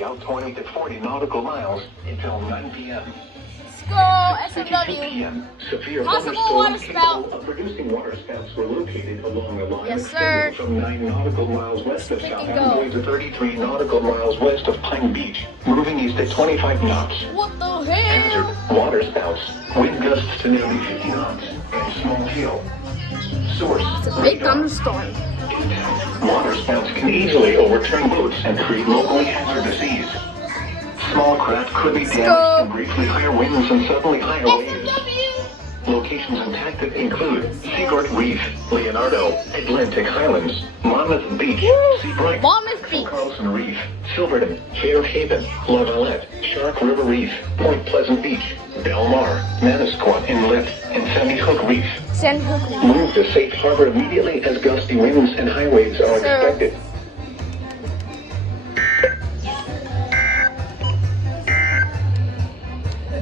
south 20 to 40 nautical miles until 9 p.m. Let's go, 2 SMW. p.m. Severe Possible thunderstorms water spout. capable of producing water spouts were located along a line Yes, sir. extending from 9 nautical miles west of Pick South and go. Hadley to 33 nautical miles west of Pine Beach, moving east at 25 knots. What the hell? Hazard, water spouts, wind gusts to nearly 50 knots, and small hail. Source, It's a big radar. thunderstorm. Water spouts can easily overturn boats and create locally hazardous seas. Small craft could be damaged from briefly higher winds and suddenly higher waves. Locations impacted include Seaguard Reef, Leonardo, Atlantic Highlands, Monmouth Beach, Seabright, Monmouth Beach. Carlson Reef, Silverton, Fairhaven, La Valette, Shark River Reef, Point Pleasant Beach, Belmar, Manasquan Inlet, and Sandy Hook Reef. Sandy Hook. Move to safe harbor immediately as gusty winds and high waves are Sir. expected.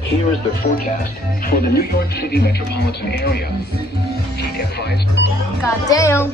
Here is the forecast for the New York City metropolitan area. Heat advisory. Goddamn.